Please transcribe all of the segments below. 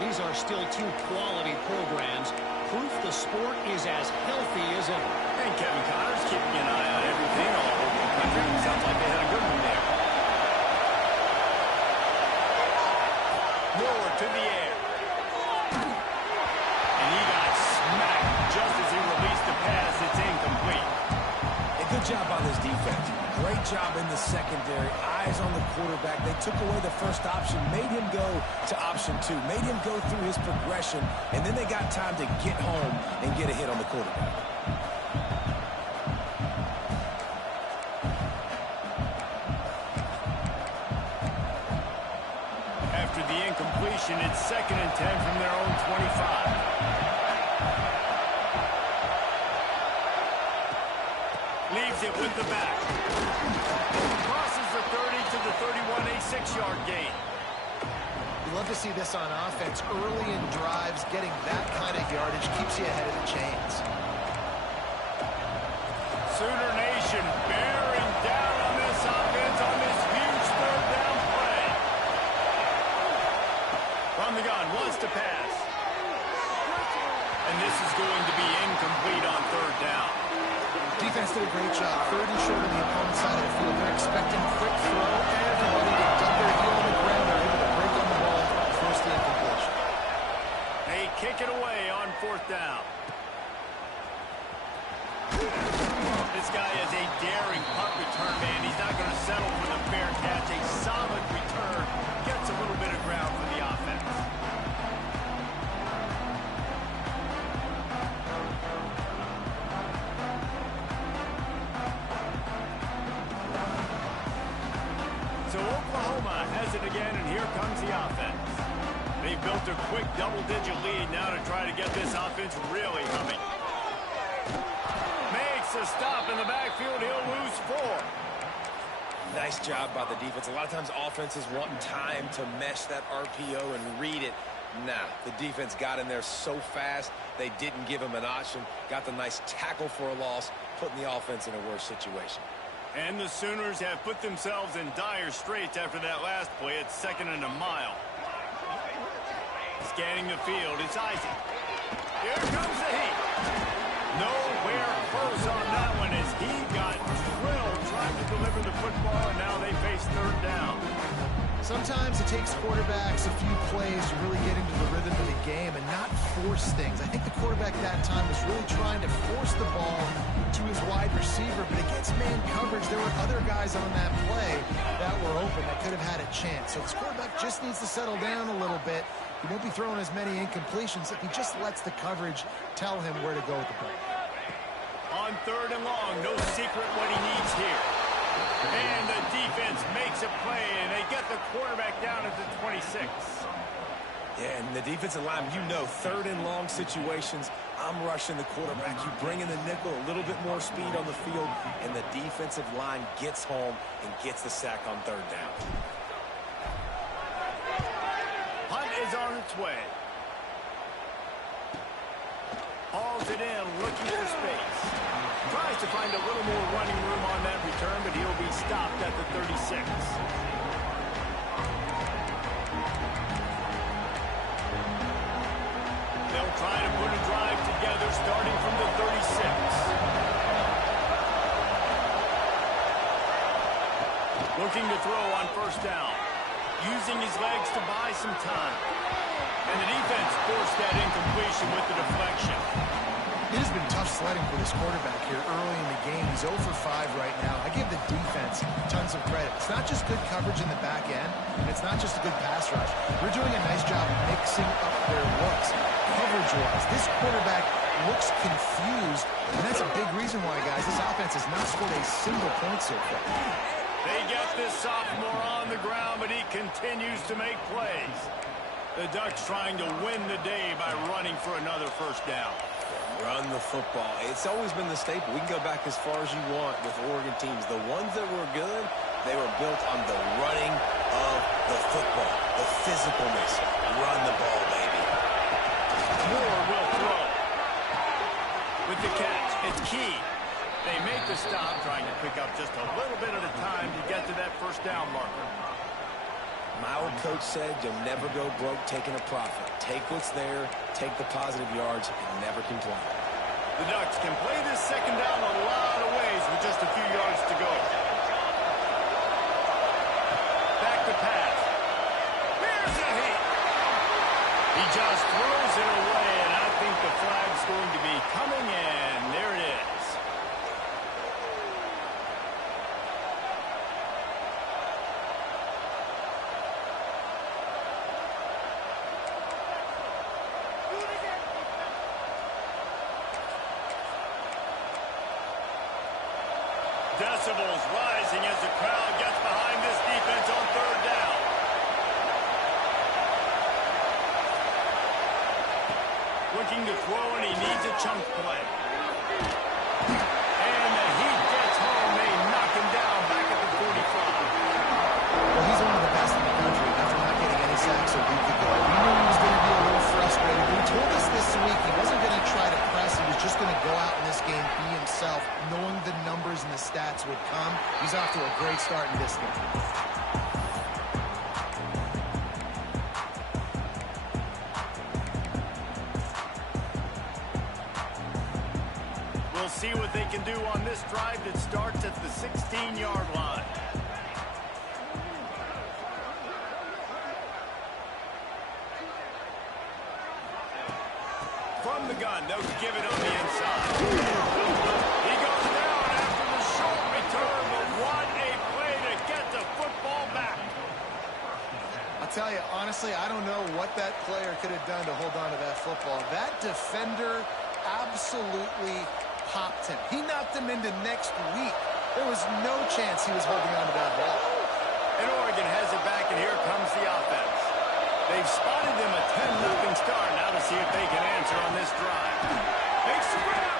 These are still two quality programs. Proof the sport is as healthy as ever. And Kevin Connors keeping an eye on everything all over the country. Sounds like they had a good one there. Moore to the air. And he got smacked just as he released the pass. It's incomplete. A good job on this defense. Great job in the secondary. Eyes on the quarterback. They took away the first option, made him go to option 2, made him go through his progression, and then they got time to get home and get a hit on the quarterback. After the incompletion, it's 2nd and 10 from their own 25. Leaves it with the back. Crosses the 30 to the 31, a 6-yard gain. You love to see this on offense. Early in drives, getting that kind of yardage keeps you ahead of the chains. Sooner Nation bearing down on this offense on this huge 3rd down play. From the gun, wants to pass. And this is going to be incomplete on 3rd down. Defense did a great job. 3rd and short on the opponent's side of the field. They're expecting quick throw. Everybody to dump their heel on the ground. They're able to break on the ball, force the incompletion. They kick it away on 4th down. This guy is a daring punt return man. He's not going to settle for the fair catch. A solid return. Gets a little bit of ground for the offense. So Oklahoma has it again, and here comes the offense. They built a quick double-digit lead now to try to get this offense really humming. Makes a stop in the backfield. He'll lose 4. Nice job by the defense. A lot of times offenses want time to mesh that RPO and read it. Nah, the defense got in there so fast, they didn't give him an option. Got the nice tackle for a loss, putting the offense in a worse situation. And the Sooners have put themselves in dire straits after that last play. It's 2nd and a mile. Scanning the field, it's Isaac. Here comes the heat. Nowhere close on that one as he got drilled trying to deliver the football, and now they face 3rd down. Sometimes it takes quarterbacks a few plays to really get into the rhythm of the game and not force things. I think the quarterback that time was really trying to force the ball to his wide receiver, but against man coverage, there were other guys on that play that were open that could have had a chance. So this quarterback just needs to settle down a little bit. He won't be throwing as many incompletions if he just lets the coverage tell him where to go with the ball. On 3rd and long, no secret what he needs here. And the defense makes a play, and they get the quarterback down at the 26. Yeah, and the defensive line, you know, 3rd and long situations, I'm rushing the quarterback. You bring in the nickel, a little bit more speed on the field, and the defensive line gets home and gets the sack on 3rd down. Hunt is on its way. Hauls it in, looking for space. Tries to find a little more running room on that return, but he'll be stopped at the 36. They'll try to put a drive together starting from the 36. Looking to throw on 1st down. Using his legs to buy some time. And the defense forced that incompletion with the deflection. It has been tough sledding for this quarterback here early in the game. He's 0 for 5 right now. I give the defense tons of credit. It's not just good coverage in the back end, and it's not just a good pass rush. They're doing a nice job mixing up their looks. Coverage-wise, this quarterback looks confused, and that's a big reason why, guys, this offense has not scored a single point so far. They get this sophomore on the ground, but he continues to make plays. The Ducks trying to win the day by running for another 1st down. Run the football. It's always been the staple. We can go back as far as you want with Oregon teams. The ones that were good, they were built on the running of the football, the physicalness. Run the ball, baby. Moore will throw. With the catch, it's Key. They make the stop, trying to pick up just a little bit at a time to get to that 1st down marker. My coach said, you'll never go broke taking a profit. Take what's there, take the positive yards, and never complain. The Ducks can play this second down a lot of ways with just a few yards to go. Back to pass. Here's a hit. He just throws it away, and I think the flag's going to be coming in. There it is. Decibels rising as the crowd gets behind this defense on third down. Looking to throw, and he needs a chunk play. And the Heat gets home. They knock him down back at the 45. Well, he's one of the best in the country after not getting any sacks a week ago. We knew he was going to be a little frustrated. He told us this week he wasn't going to try to press. He was just going to go out in this game, be himself, knowing the numbers and the stats would come. He's off to a great start in this game. We'll see what they can do on this drive that starts at the 16-yard line. From the gun, they'll give it on the inside. He goes down after the short return, but what a play to get the football back. I'll tell you, honestly, I don't know what that player could have done to hold on to that football. That defender absolutely popped him. He knocked him into next week. There was no chance he was holding on to that ball. And Oregon has it back, and here comes the offense. They've spotted them a 10-0 start. Now to see if they can answer on this drive. Big grab.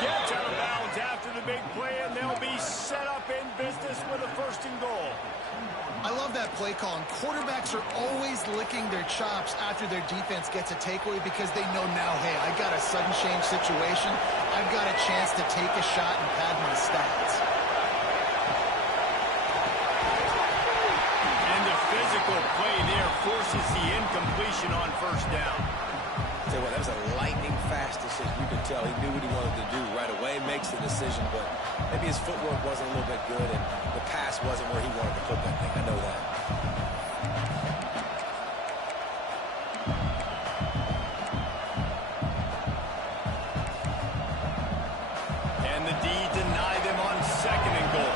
Gets out of bounds after the big play, and they'll be set up in business with a 1st and goal. I love that play call, and quarterbacks are always licking their chops after their defense gets a takeaway because they know now, hey, I got a sudden change situation. I've got a chance to take a shot and pad my stats. Physical play there forces the incompletion on 1st down. Tell you what, that was a lightning-fast decision. You could tell he knew what he wanted to do right away, makes the decision, but maybe his footwork wasn't a little bit good, and the pass wasn't where he wanted to put that thing. I know that. And the D deny them on 2nd and goal.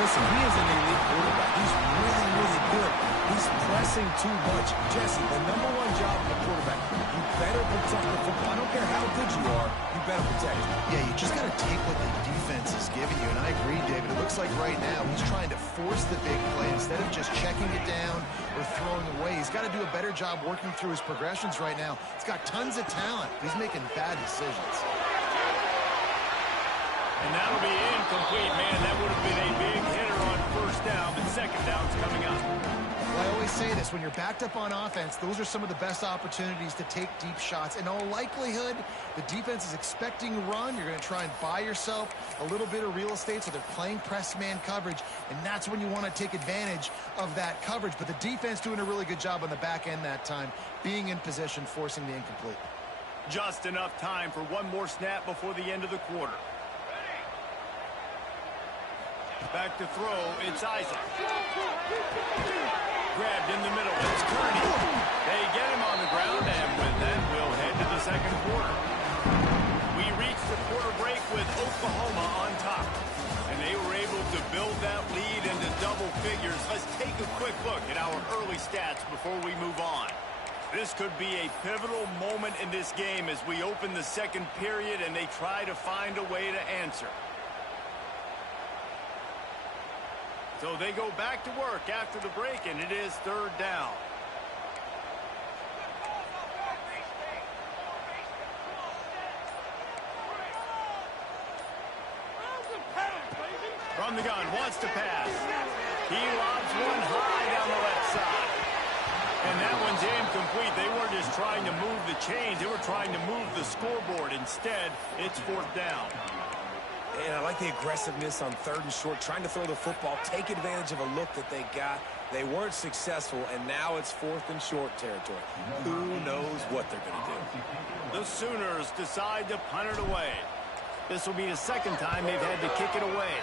Listen, he is an elite quarterback. He's really, really good. He's pressing too much. Jesse, the #1 job of a quarterback, you better protect the football. I don't care how good you are, you better protect it. Yeah, you just got to take what the defense is giving you, and I agree, David. It looks like right now he's trying to force the big play instead of just checking it down or throwing away. He's got to do a better job working through his progressions right now. He's got tons of talent. He's making bad decisions. And that'll be incomplete, man. That would have been a big hitter on 1st down, but 2nd down's coming up. Well, I always say this, when you're backed up on offense, those are some of the best opportunities to take deep shots. In all likelihood, the defense is expecting a run. You're going to try and buy yourself a little bit of real estate, so they're playing press man coverage, and that's when you want to take advantage of that coverage. But the defense doing a really good job on the back end that time, being in position, forcing the incomplete. Just enough time for one more snap before the end of the quarter. Back to throw, it's Isaac. Grabbed in the middle, it's Kearney. They get him on the ground, and with that, we'll head to the 2nd quarter. We reach the quarter break with Oklahoma on top. And they were able to build that lead into double figures. Let's take a quick look at our early stats before we move on. This could be a pivotal moment in this game as we open the 2nd period and they try to find a way to answer. So they go back to work after the break, and it is 3rd down. From the gun, wants to pass. He lobs one high down the left side. And that one's incomplete. They weren't just trying to move the chains. They were trying to move the scoreboard. Instead, it's fourth down. And I like the aggressiveness on 3rd and short, trying to throw the football, take advantage of a look that they got. They weren't successful, and now it's 4th and short territory. Who knows what they're going to do? The Sooners decide to punt it away. This will be the second time they've had to kick it away.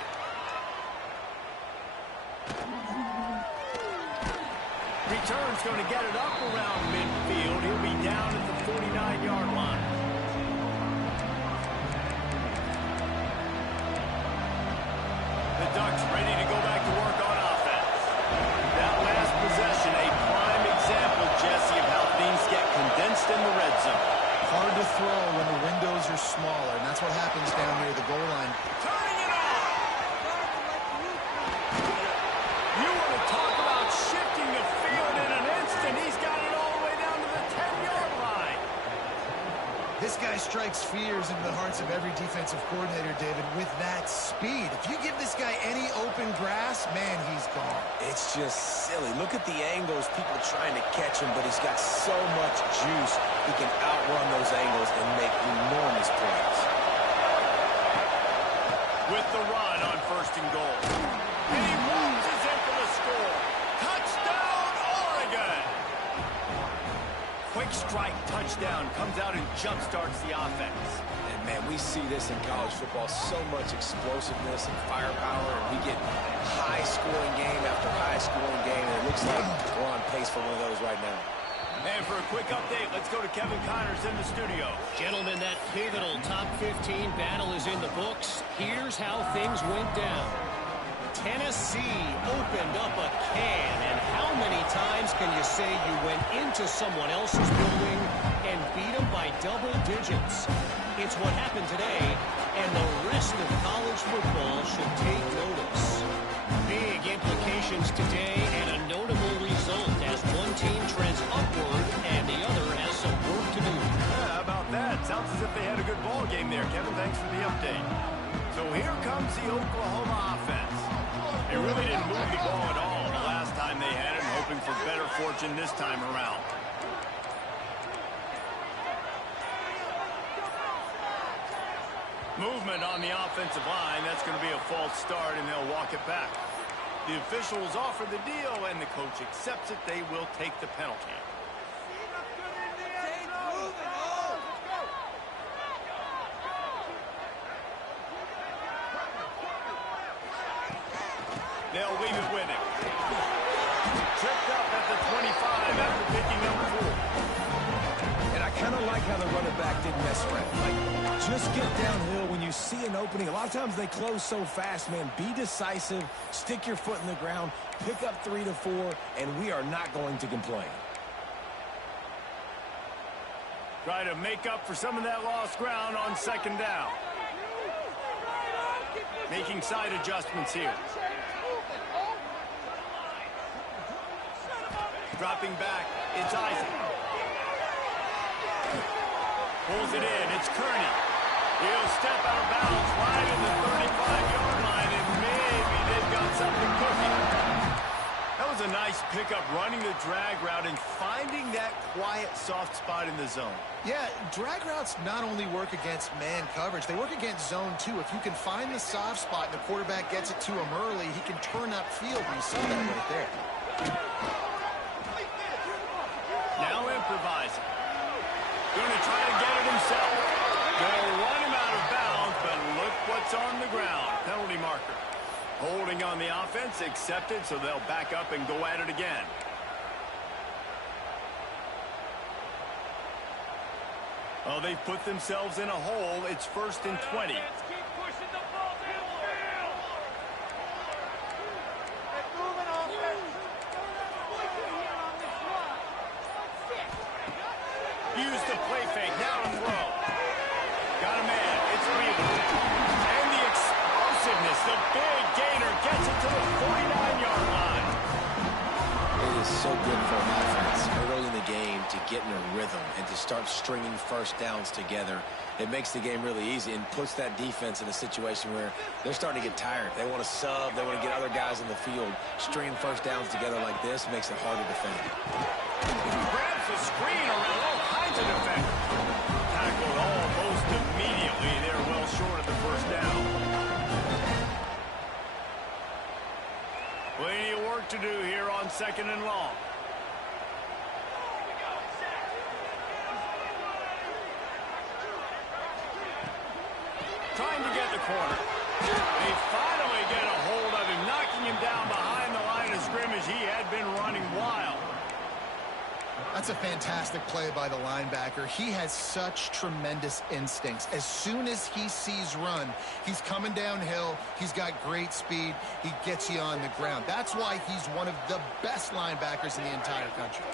Return's going to get it up around midfield. He'll be down at the 49-yard line. The Ducks ready to go back to work on offense. That last possession, a prime example, Jesse, of how things get condensed in the red zone. Hard to throw when the windows are smaller, and that's what happens down near the goal line. Turning it on! You want to talk about shifting the field in an instant. He's got it all the way down to the 10-yard line. This guy strikes fears into the hearts of every defensive coordinator, David, with that speed. If you give this guy any open grass, man, he's gone. It's just silly. Look at the angles, people trying to catch him, but he's got so much juice. He can outrun those angles and make enormous plays. With the run on 1st and goal. And he launches in for the score. Touchdown, Oregon! Quick strike touchdown comes out and jumpstarts the offense. And, man, we see this in college football, so much explosiveness and firepower, and we get high-scoring game after high-scoring game, and it looks like we're on pace for one of those right now. And for a quick update, let's go to Kevin Connors in the studio. Gentlemen, that pivotal top 15 battle is in the books. Here's how things went down. Tennessee opened up a can, and how many times can you say you went into someone else's building and beat them by double digits? It's what happened today, and the rest of college football should take notice. Big implications today, and a notable result as one team trends upward and the other has some work to do. How about that? Sounds as if they had a good ball game there, Kevin. Thanks for the update. So here comes the Oklahoma offense. They really didn't move the ball at all the last time they had it, hoping for better fortune this time around. Movement on the offensive line. That's going to be a false start, and they'll walk it back. The officials offer the deal, and the coach accepts it. They will take the penalty. They'll leave it with him. Tripped up at the 25 after picking up 4. And I kind of like how the running back didn't mess around. Like, just get downhill when you see an opening. A lot of times they close so fast, man. Be decisive, stick your foot in the ground, pick up 3 to 4, and we are not going to complain. Try to make up for some of that lost ground on 2nd down. Making side adjustments here. Dropping back, it's Isaac. Pulls it in, it's Kearney. He'll step out of bounds right in the 35-yard line, and maybe they've got something cooking. That was a nice pickup, running the drag route and finding that quiet, soft spot in the zone. Yeah, drag routes not only work against man coverage, they work against zone too. If you can find the soft spot and the quarterback gets it to him early, he can turn upfield, and you saw that right there. Now improvising. Going to try to get it himself. They'll run him out of bounds, but look what's on the ground. Penalty marker. Holding on the offense, accepted, so they'll back up and go at it again. Well, they've put themselves in a hole. It's 1st and 20. Use the play fake, now to throw. Got a man, it's Weaver. And the explosiveness, the big gainer gets it to the 49-yard line. It is so good for an offense early in the game to get in a rhythm and to start stringing first downs together. It makes the game really easy and puts that defense in a situation where they're starting to get tired. They want to sub, they want to get other guys in the field. Stringing first downs together like this makes it hard to defend. Grabs the screen around all kinds of defenders. Tackled almost immediately. They're well short of the first down. Plenty of work to do here on 2nd and long. Trying to get the corner. They finally get a hold of him, knocking him down behind the line of scrimmage. He had been running wild. That's a fantastic play by the linebacker. He has such tremendous instincts. As soon as he sees run, he's coming downhill. He's got great speed. He gets you on the ground. That's why he's one of the best linebackers in the entire country.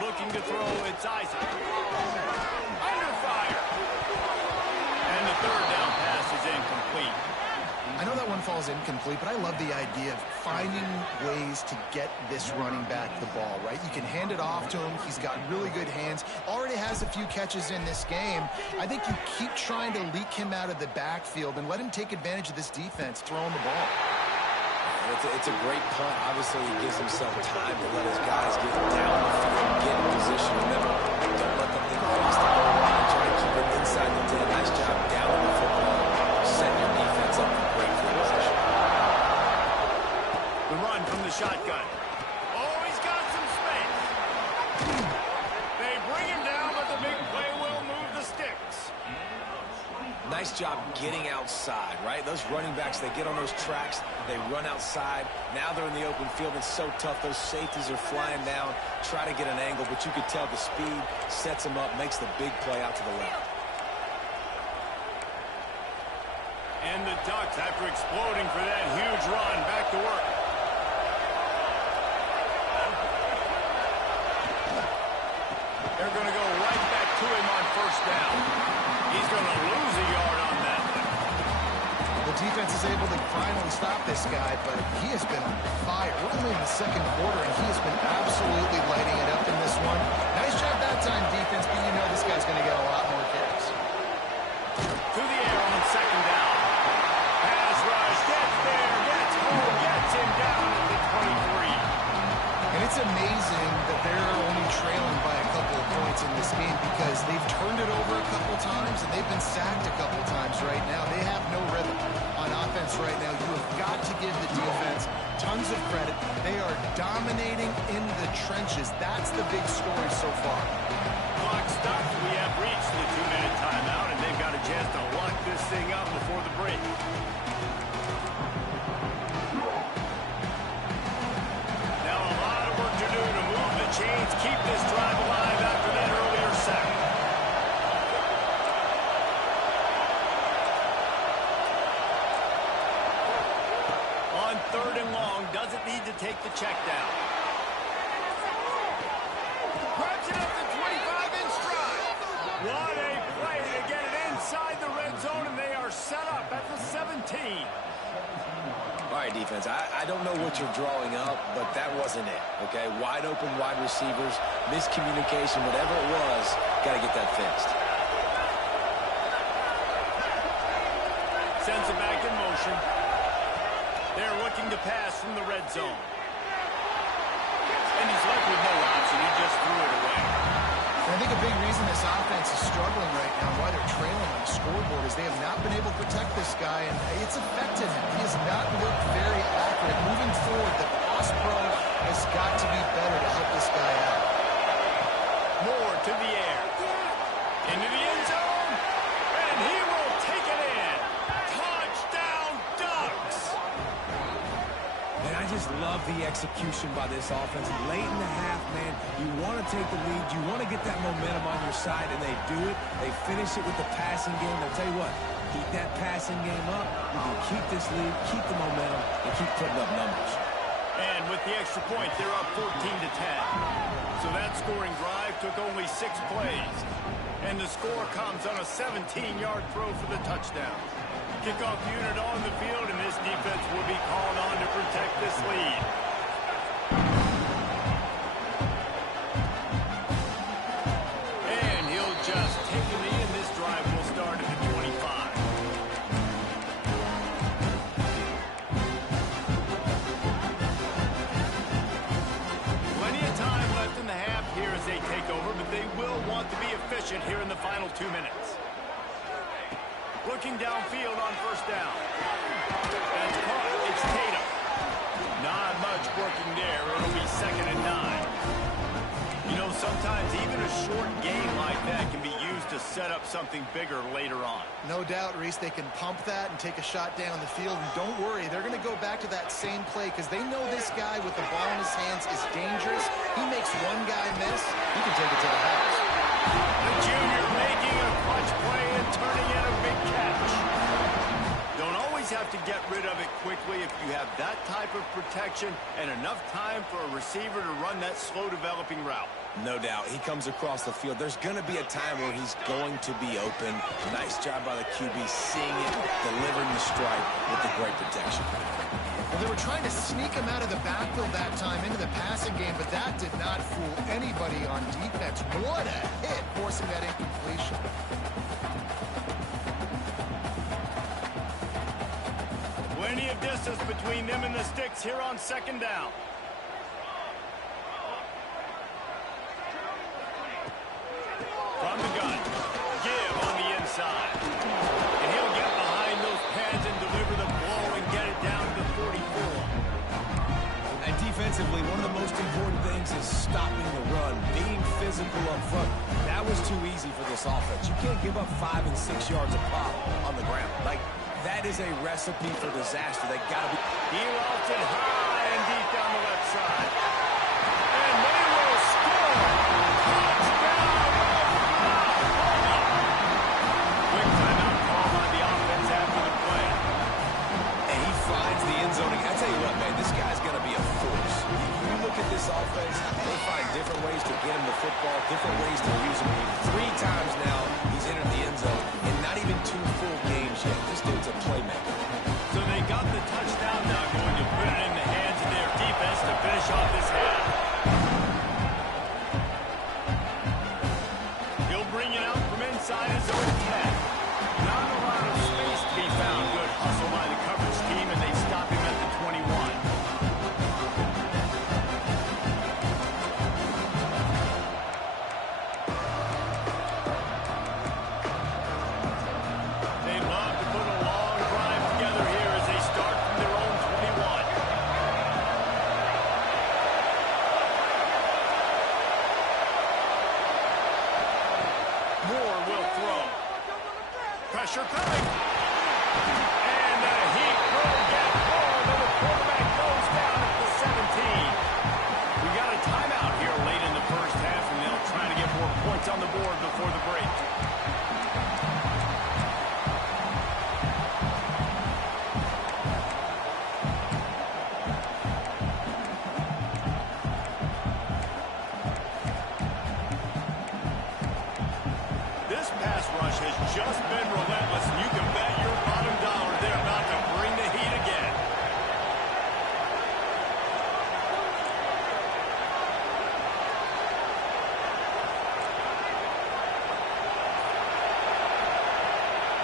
Looking to throw, it's Isaac. Under fire. And the 3rd down pass is incomplete. I know that one falls incomplete, but I love the idea of finding ways to get this running back the ball, right? You can hand it off to him. He's got really good hands. Already has a few catches in this game. I think you keep trying to leak him out of the backfield and let him take advantage of this defense throwing the ball. It's a great punt. Obviously, he gives himself time to let his guys get down the field, get in position. Remember, don't let them think face the goal line. Try to keep it inside the 10. Nice job down on the football. Set your defense up for great field position. The run from the shotgun. Oh, he's got some space. They bring him down, but the big play will move the sticks. Nice job getting outside, right? Those running backs, they get on those tracks, they run outside. Now they're in the open field. It's so tough. Those safeties are flying down, try to get an angle, but you could tell the speed sets them up, makes the big play out to the left. And the Ducks, after exploding for that huge run, back to work. They're going to go right back to him on 1st down. He's going to lose a yard on that. The defense is able to finally stop this guy, but he has been on fire. We're only in the 2nd quarter, and he has been absolutely lighting it up in this one. Nice job that time, defense, but you know this guy's going to get a lot more carries. To the air on 2nd down. Pass rush, gets there, gets home, gets him down at the 23. And it's amazing that they're only trailing by a couple of points in this game because they've turned it over a couple times and they've been sacked a couple times right now. They have no rhythm on offense right now. You have got to give the defense tons of credit. They are dominating in the trenches. That's the big story so far. Clock stops. We have reached the 2-minute timeout, and they've got a chance to lock this thing up before the break. Chains keep this drive alive after that earlier sack. On 3rd and long, doesn't need to take the check down. Grabs it up to 25 in stride. What a play to get it inside the red zone, and they are set up at the 17. All right, defense, I don't know what you're drawing up, but that wasn't it, okay? Wide open wide receivers, miscommunication, whatever it was, got to get that fixed. Sends it back in motion. They're looking to pass from the red zone. And he's left with no option. He just threw it away. I think a big reason this offense is struggling right now, why they're trailing on the scoreboard, is they have not been able to protect this guy, and it's affected him. He has not looked very accurate. Moving forward, the pass pro has got to be better to help this guy out. Moore to the air. Into the end zone, and he will take it in. Touchdown, Ducks! Man, I just love the execution by this offense. Late in the half, man, you want to take the lead. You want to get that momentum on your side, and they do it. They finish it with the passing game. I'll tell you what, keep that passing game up. You can keep this lead, keep the momentum, and keep putting up numbers. And with the extra point, they're up 14-10. So that scoring drive took only 6 plays. And the score comes on a 17-yard throw for the touchdown. Kickoff unit on the field, and this defense will be called on to protect this lead. And he'll just take the knee, and this drive will start at the 25. in the final 2 minutes. Looking downfield on first down. That's caught. It's Tatum. Not much working there. It'll be 2nd and 9. You know, sometimes even a short game like that can be used to set up something bigger later on. No doubt, Reese, they can pump that and take a shot down the field. And don't worry, they're going to go back to that same play because they know this guy with the ball in his hands is dangerous. He makes one guy miss, he can take it to the house. The junior making a clutch play and turning in a big catch. Don't always have to get rid of it quickly if you have that type of protection and enough time for a receiver to run that slow-developing route. No doubt. He comes across the field. There's going to be a time where he's going to be open. Nice job by the QB seeing it, delivering the strike with the great protection. Well, they were trying to sneak him out of the backfield that time into the passing game, but that did not fool anybody on defense. What a hit, forcing that incompletion. Plenty of distance between them and the sticks here on 2nd down. From the gun, give on the inside. And he'll get behind those pads and deliver the blow and get it down to 44. And defensively, one of the most important things is stopping the run, being physical up front. That was too easy for this offense. You can't give up 5 and 6 yards a pop on the ground. Like, that is a recipe for disaster. They got to be. He lofts it high and deep down the left side. And they will score. Touchdown, Oklahoma. Quick timeout call by the offense after the play. And he finds the end zone. I tell you what, man, this guy's going to be a force. You look at this offense, they find different ways to get him the football, different ways to use him. 3 times now he's entered the end zone, and not even 2 full games yet. This dude's a playmaker. So they got the touchdown now, going to put it in the hands of their defense to finish off this half. He'll bring it out from inside his own 10. Not a lot of space to be found. Good hustle by the coverage team, and they stop him at the 21. They love to put a long drive together here as they start from their own 21. Moore will throw. Pressure coming. And he will get called, and the quarterback goes down at the 17. We got a timeout here late in the first half, and they'll try to get more points on the board before the break. This pass rush has just been relentless, and you can bet your bottom dollar they're about to bring the heat again.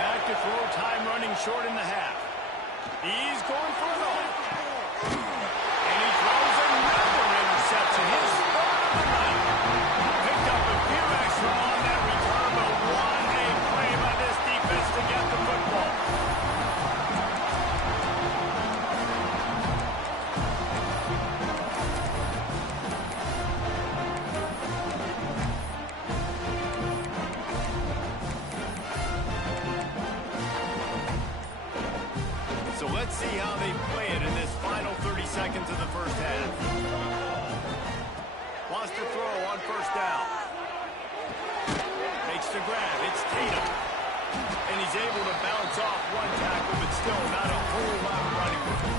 Back to throw, time running short in the half. He's going for it all. And he throws another interception. His third of the night. Picked up a few extra on that return, but what a play by this defense to get the football. So let's see how they play it in this final 30 seconds of the first half. Wants to throw on first down. Makes the grab. It's Tatum. And he's able to bounce off one tackle, but still not a whole lot of running room.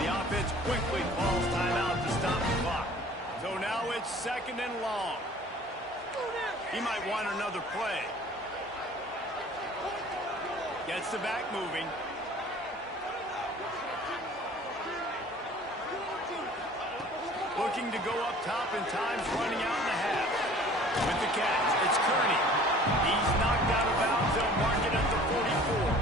The offense quickly calls timeout to stop the clock. So now it's 2nd and long. He might want another play. Gets the back moving. Looking to go up top, and time's running out in the half. With the catch, it's Kearney. He's knocked out of bounds. They'll mark it at the 44.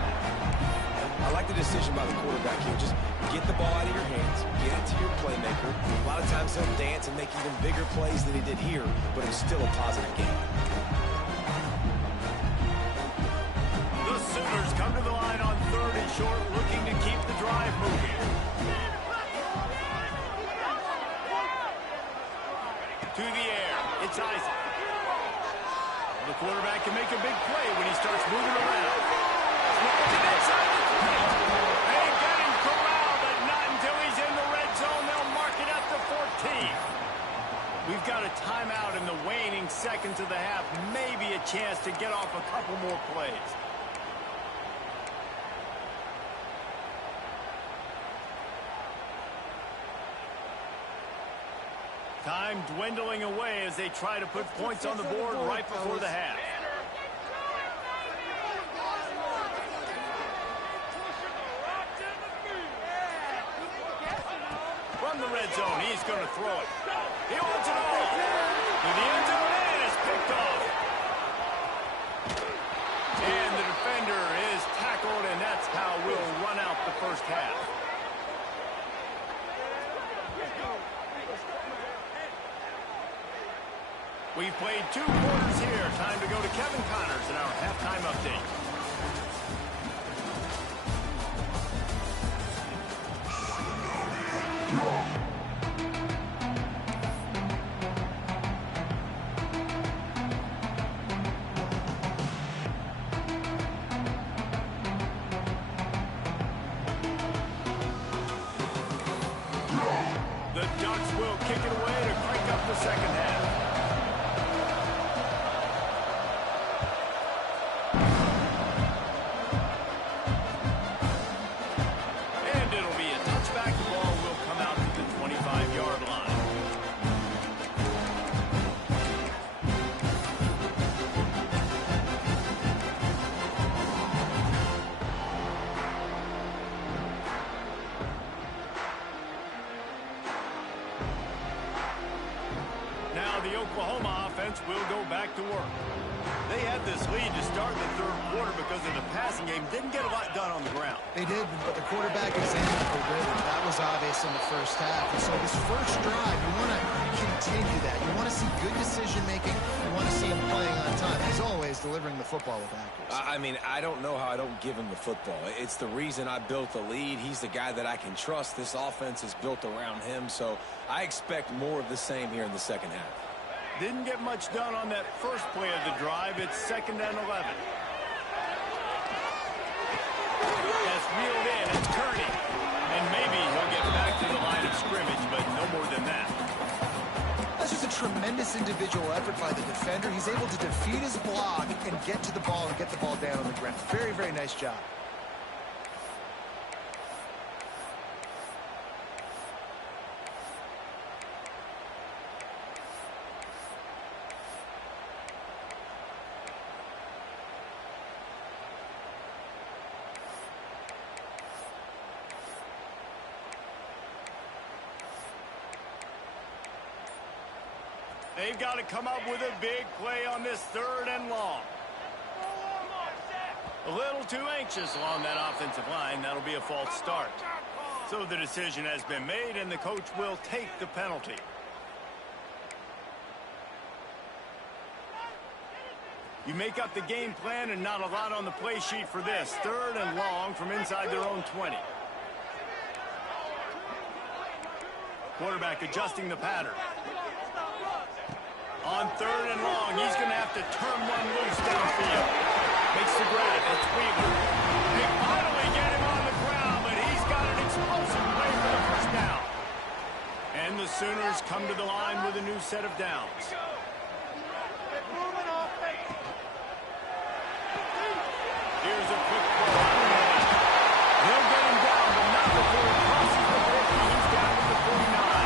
I like the decision by the quarterback here. Just get the ball out of your hands, get it to your playmaker. A lot of times he'll dance and make even bigger plays than he did here, but it's still a positive game. Sooners come to the line on 3rd and short, looking to keep the drive moving. To the air, it's Isaac. The quarterback can make a big play when he starts moving around. They get him corralled, but not until he's in the red zone. They'll mark it at the 14. We've got a timeout in the waning seconds of the half. Maybe a chance to get off a couple more plays. Time dwindling away as they try to put points on the board right before the half. From the red zone, he's going to throw it. He wants it all. To the end zone, and it's picked off. And the defender is tackled, and that's how we'll run out the first half. We've played 2 quarters here. Time to go to Kevin Connors in our halftime update. The Ducks will kick it away to crank up the second half. And it'll be a touchback. The ball will come out to the 25-yard line. Now the Oklahoma offense will go back to work. They had this lead to start the 3rd quarter because of the passing game. Didn't get a lot done on the ground. They did, but the quarterback is in the rhythm. That was obvious in the first half. And so this first drive, you want to continue that. You want to see good decision-making. You want to see him playing on time. As always, delivering the football with accuracy. I mean, I don't know how I don't give him the football. It's the reason I built the lead. He's the guy that I can trust. This offense is built around him, so I expect more of the same here in the second half. Didn't get much done on that first play of the drive. It's 2nd and 11. That's reeled in. It's Kearney. And maybe he'll get back to the line of scrimmage, but no more than that. That's just a tremendous individual effort by the defender. He's able to defeat his block and get to the ball and get the ball down on the ground. Very, very nice job. They've got to come up with a big play on this 3rd and long. A little too anxious along that offensive line. That'll be a false start. So the decision has been made, and the coach will take the penalty. You make up the game plan and not a lot on the play sheet for this. 3rd and long from inside their own 20. Quarterback adjusting the pattern. On 3rd and long, he's going to have to turn one loose downfield. Makes the grab. It's Weaver. They finally get him on the ground, but he's got an explosive play for the first down. And the Sooners come to the line with a new set of downs. Here's a quick throw. He'll get him down, but not before he crosses the 50. He's down to the 49.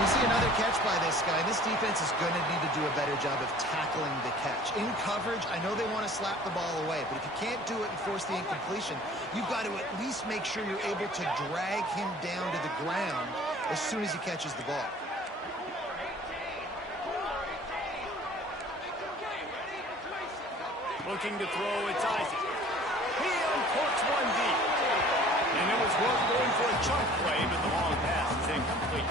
We see another catch by this guy. This defense is going to need to do a better job of tackling the catch. In coverage, I know they want to slap the ball away, but if you can't do it and force the incompletion, you've got to at least make sure you're able to drag him down to the ground as soon as he catches the ball. Looking to throw, it's Isaac. He uncorks one deep. And it was worth going for a chunk play, but the long pass is incomplete.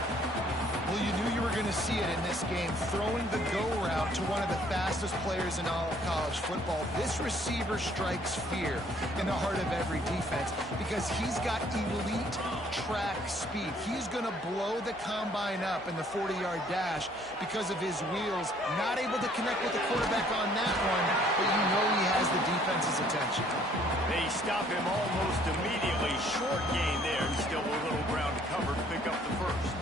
Well, you knew you were going to see it in this game, throwing the go route to one of the fastest players in all of college football. This receiver strikes fear in the heart of every defense because he's got elite track speed. He's going to blow the combine up in the 40-yard dash because of his wheels. Not able to connect with the quarterback on that one, but you know he has the defense's attention. They stop him almost immediately. Short gain there, and still a little ground to cover to pick up the first.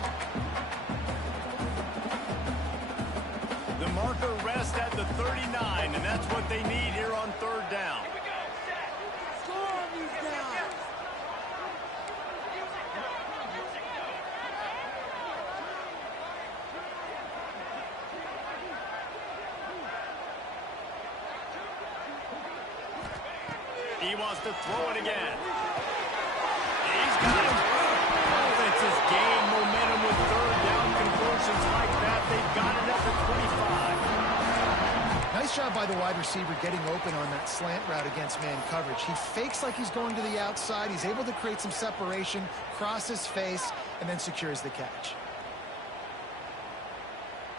The marker rests at the 39, and that's what they need here on third down. Score on these guys. He wants to throw it again. He's got it. Offenses gain momentum with third down conversions like that. They've got it at the 25. Nice job by the wide receiver getting open on that slant route against man coverage. He fakes like he's going to the outside. He's able to create some separation, cross his face, and then secures the catch.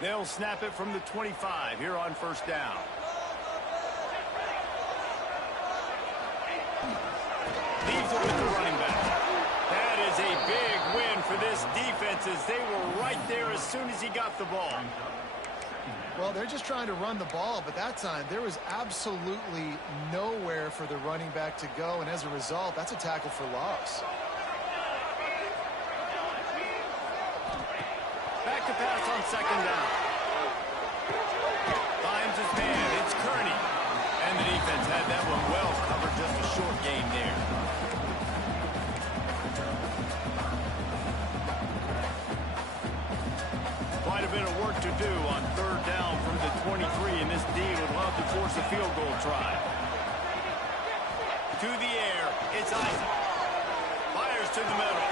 They'll snap it from the 25 here on first down. Leaves it with the running back. That is a big win for this defense as they were right there as soon as he got the ball. Well, they're just trying to run the ball, but that time there was absolutely nowhere for the running back to go, and as a result, that's a tackle for loss. Back to pass on second down. Finds his man. It's Kearney. And the defense had that one well covered, just a short gain there. Quite a bit of work to do on third down from the 23, and this D would love to force a field goal try. To the air, it's Isaac. Fires to the middle.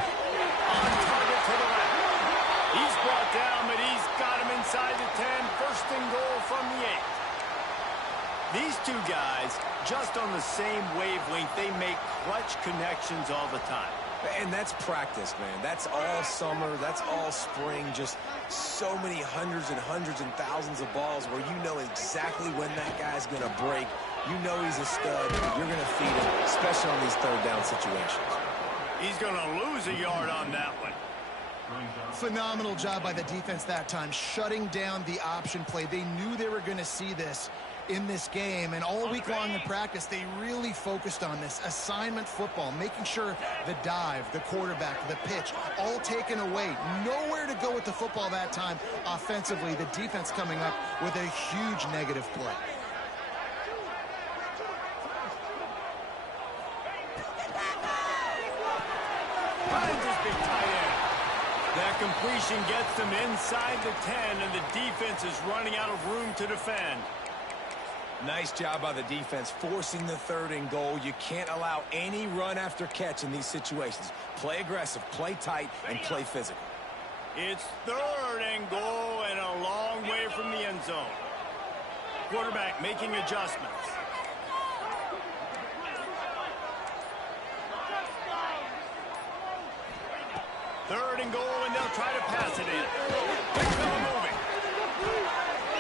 On target to the left. He's brought down, but he's got him inside the 10. First and goal from the 8. These two guys, just on the same wavelength, they make clutch connections all the time. And that's practice, man. That's all summer. That's all spring. Just so many hundreds and thousands of balls where you know exactly when that guy's going to break. You know he's a stud. You're going to feed him, especially on these third down situations. He's going to lose a yard on that one. Phenomenal job by the defense that time, shutting down the option play. They knew they were going to see this in this game, and all week long in practice, they really focused on this assignment football, making sure the dive, the quarterback, the pitch, all taken away. Nowhere to go with the football that time offensively. The defense coming up with a huge negative play. Finds his big tight end. That completion gets them inside the 10, and the defense is running out of room to defend. Nice job by the defense forcing the third and goal. You can't allow any run after catch in these situations. Play aggressive, play tight, and play physical. It's third and goal and a long way from the end zone. Quarterback making adjustments. Third and goal, and they'll try to pass it in. Big fella moving.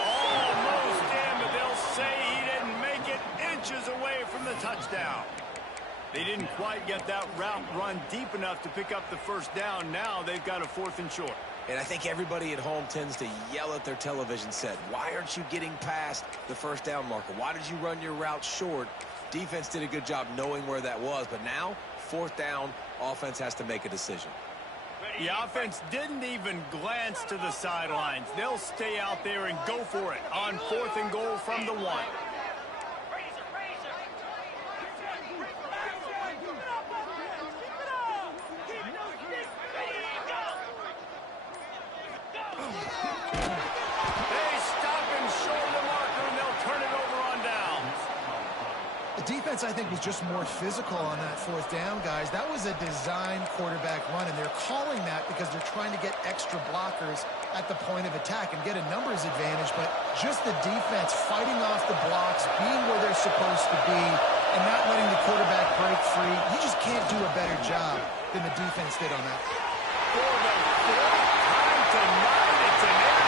Almost in, but they'll say he didn't make it, inches away from the touchdown. They didn't quite get that route run deep enough to pick up the first down. Now they've got a 4th and short. And I think everybody at home tends to yell at their television set. Why aren't you getting past the first down marker? Why did you run your route short? Defense did a good job knowing where that was, but now, 4th down, offense has to make a decision. The offense didn't even glance to the sidelines. They'll stay out there and go for it on 4th and goal from the 1. Defense, I think, was just more physical on that 4th down, guys. That was a designed quarterback run, and they're calling that because they're trying to get extra blockers at the point of attack and get a numbers advantage, but just the defense fighting off the blocks, being where they're supposed to be, and not letting the quarterback break free. You just can't do a better job than the defense did on that. For the 4th time tonight, it's an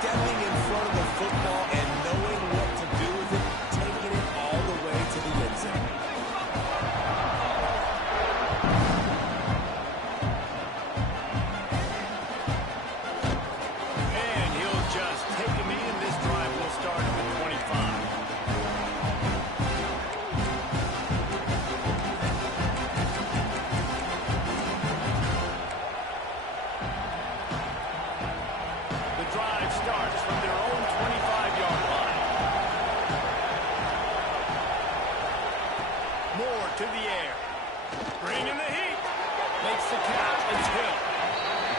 stepping in front of the football and knowing what to do with it, taking it all the way to the end zone. And he'll just take a knee, and this drive will start at the 25. The drive starts from their own 25-yard line. Moore to the air. Bringing the heat. Makes the catch. It's Hill.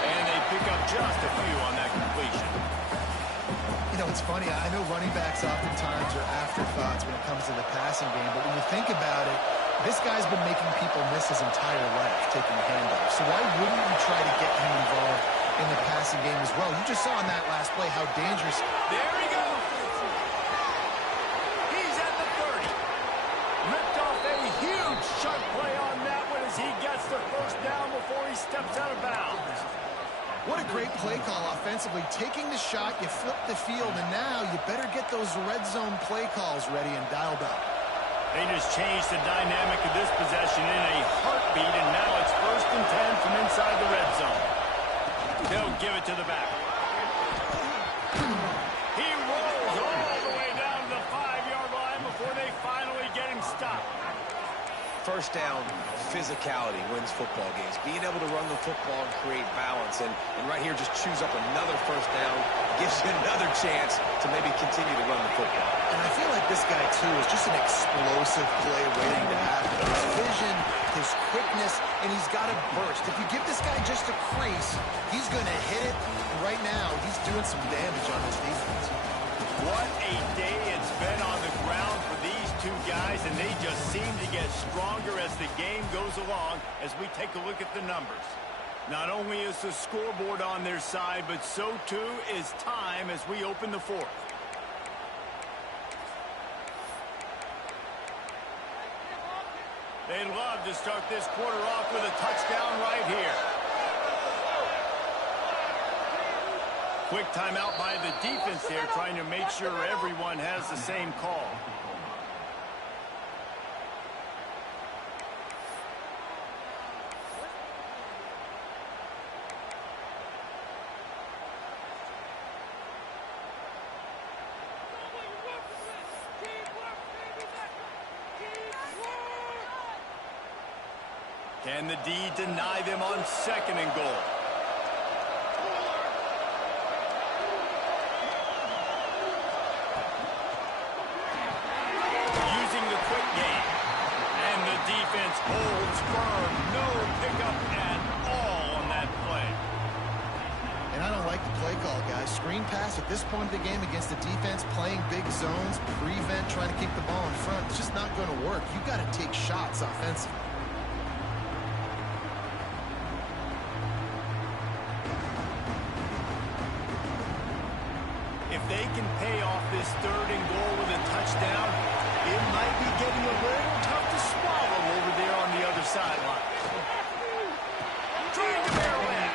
And they pick up just a few on that completion. You know, it's funny. I know running backs oftentimes are afterthoughts when it comes to the passing game, but when you think about it, this guy's been making people miss his entire life taking a handoff. So why wouldn't you try to get him involved in the passing game as well? You just saw in that last play how dangerous. There he goes. He's at the 30. Ripped off a huge sharp play on that one as he gets the first down before he steps out of bounds. What a great play call offensively. Taking the shot, you flip the field, and now you better get those red zone play calls ready and dialed up. They just changed the dynamic of this possession in a heartbeat, and now it's 1st and 10 from inside the red zone. They'll give it to the back. He rolls all the way down to the 5-yard line before they finally get him stopped. First down, physicality wins football games. Being able to run the football and create balance. And right here, just choose up another first down. Gives you another chance to maybe continue to run the football. And I feel like this guy, too, is just an explosive play waiting to happen. His vision, his quickness, and he's got a burst. If you give this guy just a crease, he's going to hit it. And right now, he's doing some damage on his defense. What a day it's been on the ground for these two guys, and they just seem to get stronger as the game goes along as we take a look at the numbers. Not only is the scoreboard on their side, but so too is time as we open the fourth. They'd love to start this quarter off with a touchdown right here. Quick timeout by the defense here, trying to make sure everyone has the same call. Can the D deny them on 2nd and goal? Using the quick game. And the defense holds firm. No pickup at all on that play. And I don't like the play call, guys. Screen pass at this point of the game against the defense, playing big zones, prevent, trying to keep the ball in front. It's just not going to work. You've got to take shots offensively. If they can pay off this 3rd and goal with a touchdown, it might be getting a little tough to swallow over there on the other sideline. Trying to barrel in.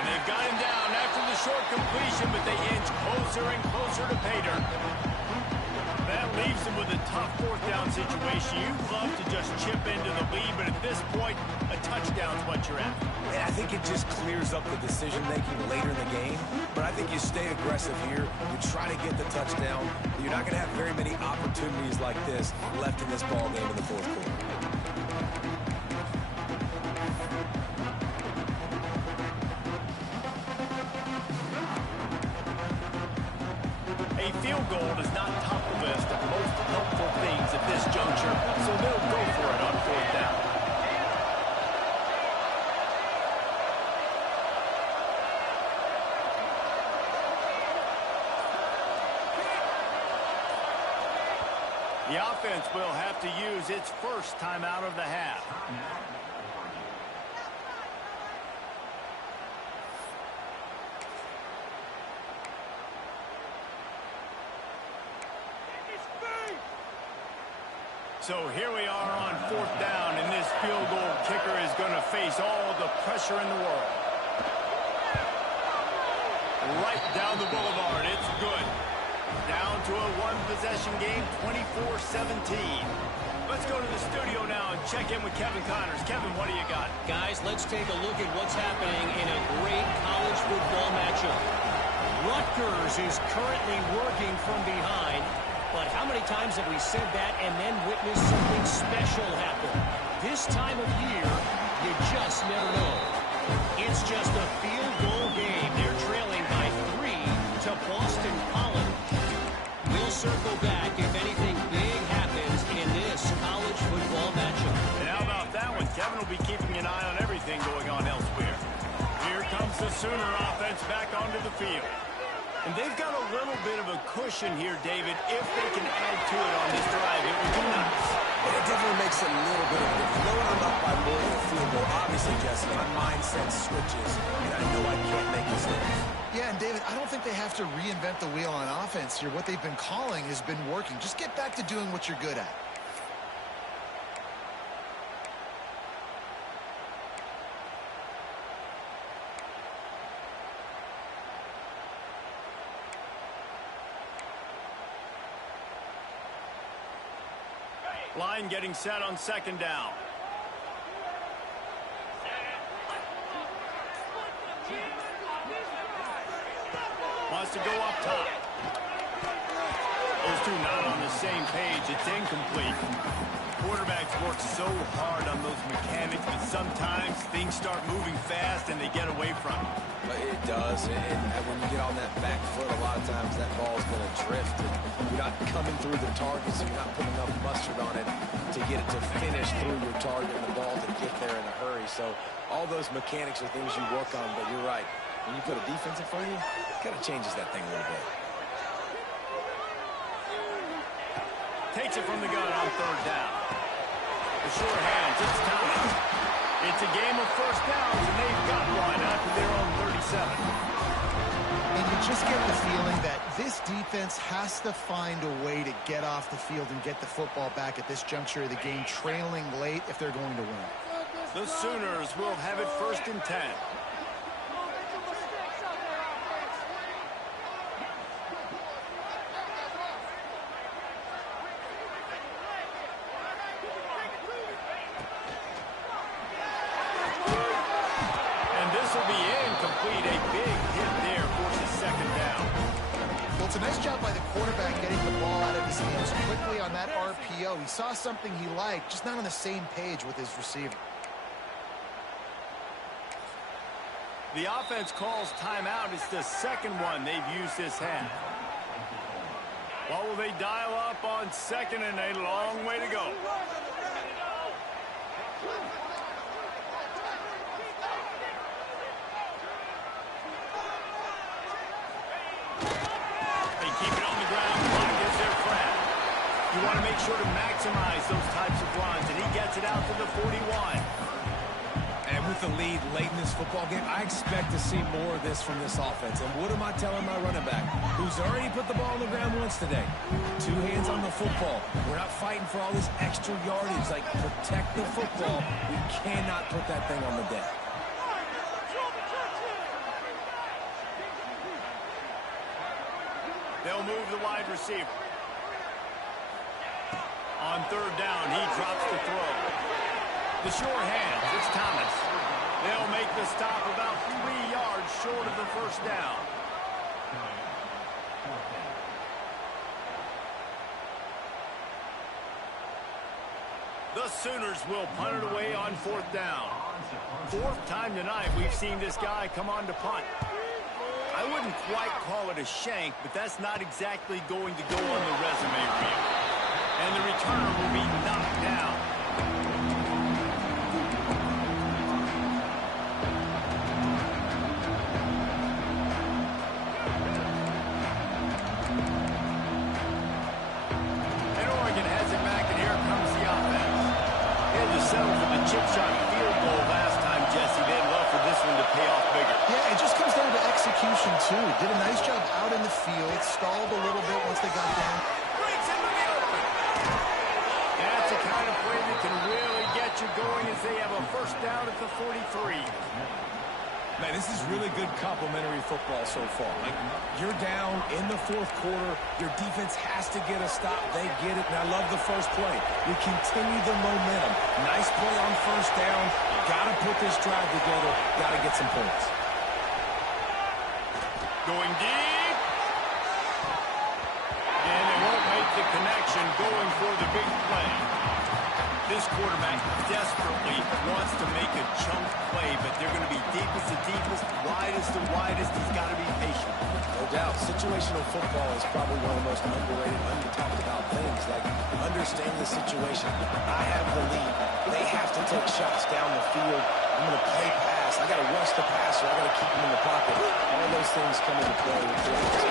And they've got him down after the short completion, but they inch closer and closer to pay dirt. That leaves them with a tough 4th down situation. You'd love to just chip into the lead, but at this point, a touchdown's what you're after. And I think it just clears up the decision-making later in the game. But I think you stay aggressive here. You try to get the touchdown. You're not going to have very many opportunities like this left in this ball game in the 4th quarter. A field goal does not top the list of most helpful things at this juncture, so they'll go for it on 4th down. The offense will have to use its first timeout of the half. So here we are on 4th down, and this field goal kicker is going to face all the pressure in the world. Right down the boulevard. It's good. Down to a one-possession game, 24-17. Let's go to the studio now and check in with Kevin Connors. Kevin, what do you got? Guys, let's take a look at what's happening in a great college football matchup. Rutgers is currently working from behind, but how many times have we said that and then witnessed something special happen? This time of year, you just never know. It's just a field goal game. They're trailing by 3 to Boston College. We'll circle back if anything big happens in this college football matchup. And how about that one? Kevin will be keeping an eye on everything going on elsewhere. Here comes the Sooner offense back onto the field. And they've got a little bit of a cushion here, David. If they can add to it on this drive, it would be nice. But it definitely makes a little bit of a difference. Knowing I'm up by more than a field goal, obviously, Jesse, my mindset switches, and I know I can't make mistakes. Yeah, and David, I don't think they have to reinvent the wheel on offense here. What they've been calling has been working. Just get back to doing what you're good at. Line getting set on second down. Wants to go up top. Those two not on the same page. It's incomplete. Quarterbacks work so hard on those mechanics, but sometimes things start moving fast and they get away from it. But it does, and when you get on that back foot, a lot of times that ball's going to drift. And you're not coming through the target, so you're not putting enough mustard on it to get it to finish through your target and the ball to get there in a hurry. So all those mechanics are things you work on, but you're right. When you put a defense in front of you, it kind of changes that thing a little bit. Takes it from the gun on third down. The short hands, it's Thomas. It's a game of first downs, and they've got one after their own 37. And you just get the feeling that this defense has to find a way to get off the field and get the football back at this juncture of the game, trailing late if they're going to win. The Sooners will have it 1st and 10. He saw something he liked, just not on the same page with his receiver. The offense calls timeout. It's the second one they've used this half. What will they dial up on second, and a long way to go? They keep it on the ground. Clock is their friend. You want to make sure to maximize those types of runs, and he gets it out to the 41. And with the lead late in this football game, I expect to see more of this from this offense. And what am I telling my running back, who's already put the ball on the ground once today? 2 hands on the football. We're not fighting for all this extra yardage. Like, protect the football. We cannot put that thing on the deck. They'll move the wide receiver. On third down, he drops the throw. The short hands, it's Thomas. They'll make the stop about 3 yards short of the first down. The Sooners will punt it away on 4th down. 4th time tonight we've seen this guy come on to punt. I wouldn't quite call it a shank, but that's not exactly going to go on the resume reel. And the returner will be knocked down. And Oregon has it back, and here comes the offense. They had to settle for the chip shot field goal last time, Jesse. They'd love for this one to pay off bigger. Yeah, it just comes down to execution, too. Did a nice job out in the field, stalled a little bit once they got down. That's the kind of play that can really get you going as they have a first down at the 43. Man, this is really good complimentary football so far. Like, you're down in the fourth quarter. Your defense has to get a stop. They get it, and I love the first play. You continue the momentum. Nice play on first down. Got to put this drive together. Got to get some points. Going deep. And they won't make the connection going for the big play. This quarterback desperately wants to make a chunk play, but they're going to be deepest to deepest, widest to widest. He's got to be patient. No doubt. Situational football is probably one of the most underrated, under-talked about things. Like, understanding the situation. I have the lead. They have to take shots down the field. I'm going to play pass. I got to rush the passer. I got to keep him in the pocket. All those things come into play with this.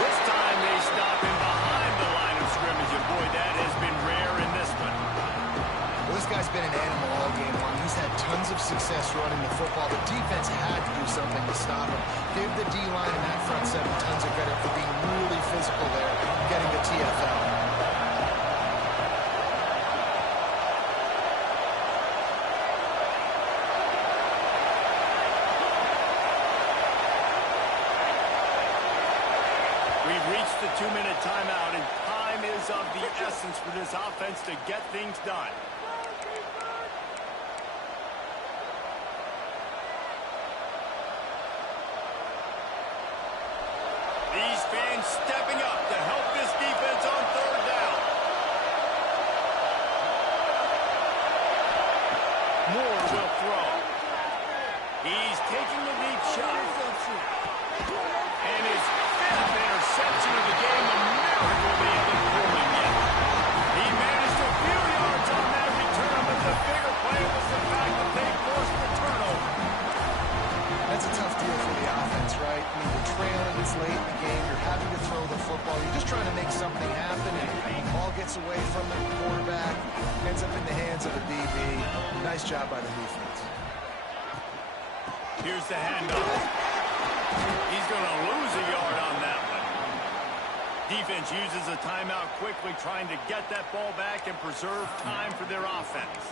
This time they stop him behind the line of scrimmage, and boy, that has been rare in this one. Well, this guy's been an animal all game long. He's had tons of success running the football. The defense had to do something to stop him. Give the D-line and that front seven tons of credit for being really physical there, getting the TFL. We've reached the 2-minute timeout, and time is of the essence for this offense to get things done. These fans stepping up to help this defense on third down. Moore will throw. He's taking the deep shot. And his fifth interception of the game, a miracle they haven't pulled him yet. He managed a few yards on that return, but the bigger play was the fact that they forced the turnover. That's a tough deal for the offense, right? I mean, you're trailing, it's late in the game, you're having to throw the football, you're just trying to make something happen, and the ball gets away from the quarterback, ends up in the hands of the DB. Nice job by the defense. Here's the handoff. He's going to lose a yard on that one. Defense uses a timeout quickly, trying to get that ball back and preserve time for their offense.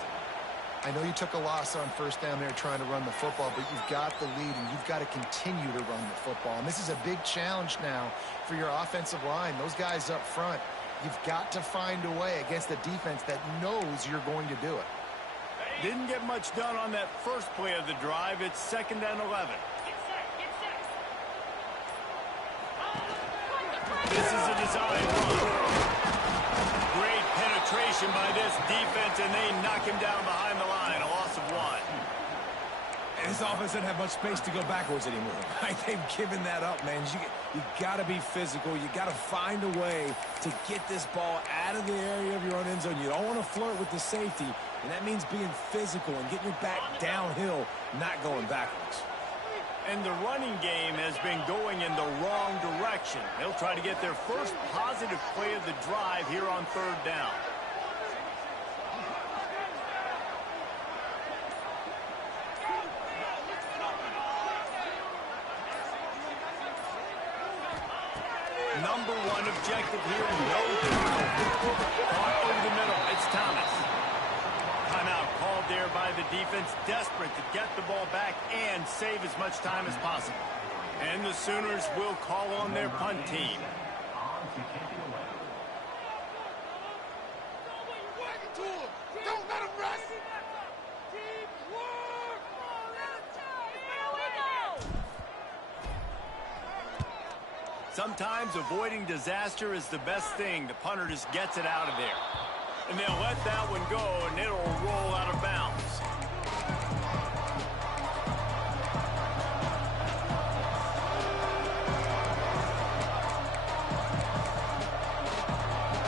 I know you took a loss on first down there trying to run the football, but you've got the lead, and you've got to continue to run the football. And this is a big challenge now for your offensive line. Those guys up front, you've got to find a way against a defense that knows you're going to do it. Didn't get much done on that first play of the drive. It's 2nd and 11. This is a design run. Great penetration by this defense, and they knock him down behind the line. A loss of 1. And this offense doesn't have much space to go backwards anymore. They've given that up, man. You got to be physical. You got to find a way to get this ball out of the area of your own end zone. You don't want to flirt with the safety, and that means being physical and getting your back downhill, not going backwards. And the running game has been going in the wrong direction. They'll try to get their first positive play of the drive here on third down. Number one objective here, no turnover. Caught over the middle, it's Thomas. Timeout called there by the defense, desperate to get the ball back and save as much time as possible. And the Sooners will call on their punt team. Don't let him rest. Sometimes avoiding disaster is the best thing. The punter just gets it out of there. And they'll let that one go, and it'll roll out of bounds.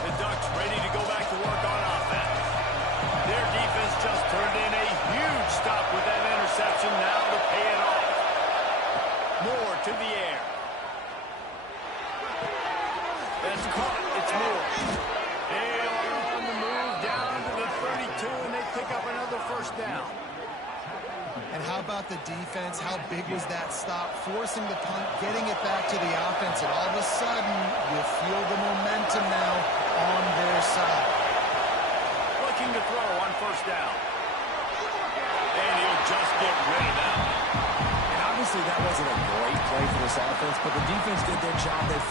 The Ducks ready to go back to work on offense. Their defense just turned in a huge stop with that interception. Now to pay it off. Moore to the air. That's caught. It's Moore. They are on the move down to the 32, and they pick up another first down. And how about the defense? How big was that stop? Forcing the punt, getting it back to the offense, and all of a sudden, you feel the momentum now on their side. Looking to throw on first down. And he'll just get rid of that.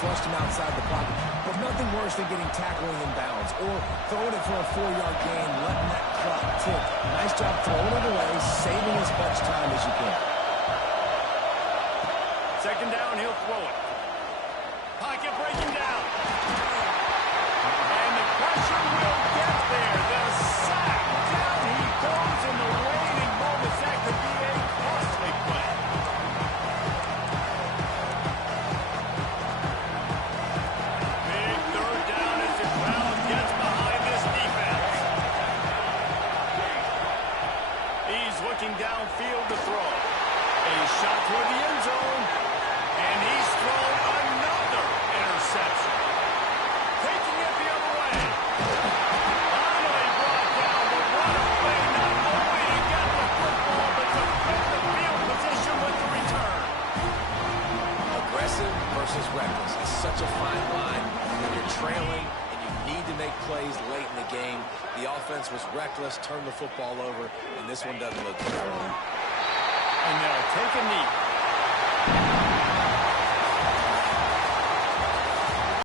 flushed him outside the pocket. But nothing worse than getting tackled in bounds or throwing it for a 4-yard gain, letting that clock tick. Nice job throwing it away, saving as much time as you can. Second down, he'll throw it. Pocket breaking down. And the pressure will get there. The sack. Down he goes in the waning moments. That could be a costly play. Big third down as the crowd gets behind this defense. He's looking downfield to throw. A shot toward the end zone. And he's thrown another interception. Taking it the other way. Finally brought down the runaway, not only to get the football, but to put the field position with the return. Aggressive versus reckless. It's such a fine line when you're trailing and you need to make plays late in the game. The offense was reckless, turned the football over, and this one doesn't look good. And they'll take a knee.